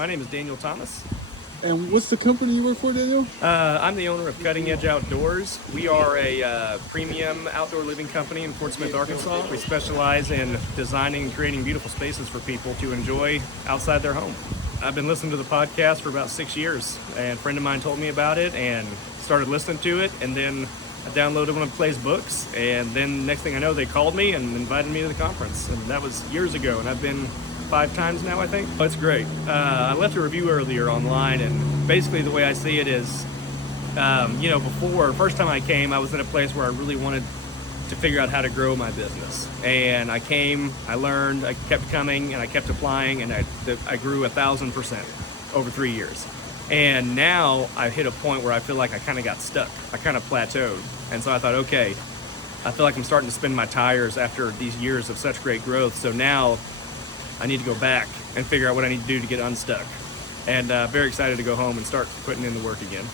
My name is Daniel Thomas. And what's the company you work for, Daniel? I'm the owner of Cutting Edge Outdoors. We are a premium outdoor living company in Fort Smith, Arkansas. We specialize in designing and creating beautiful spaces for people to enjoy outside their home. I've been listening to the podcast for about 6 years, and a friend of mine told me about it and started listening to it, and then I downloaded one of Clay's books, and then next thing I know, they called me and invited me to the conference, and that was years ago, and I've been 5 times now, I think. Oh, it's great. I left a review earlier online, and basically the way I see it is, before, first time I came, I was in a place where I really wanted to figure out how to grow my business. And I came, I learned, I kept coming, and I kept applying, and I grew 1,000% over 3 years. And now I've hit a point where I feel like I kind of got stuck. I kind of plateaued. And so I thought, okay, I feel like I'm starting to spin my tires after these years of such great growth. So now I need to go back and figure out what I need to do to get unstuck. And very excited to go home and start putting in the work again.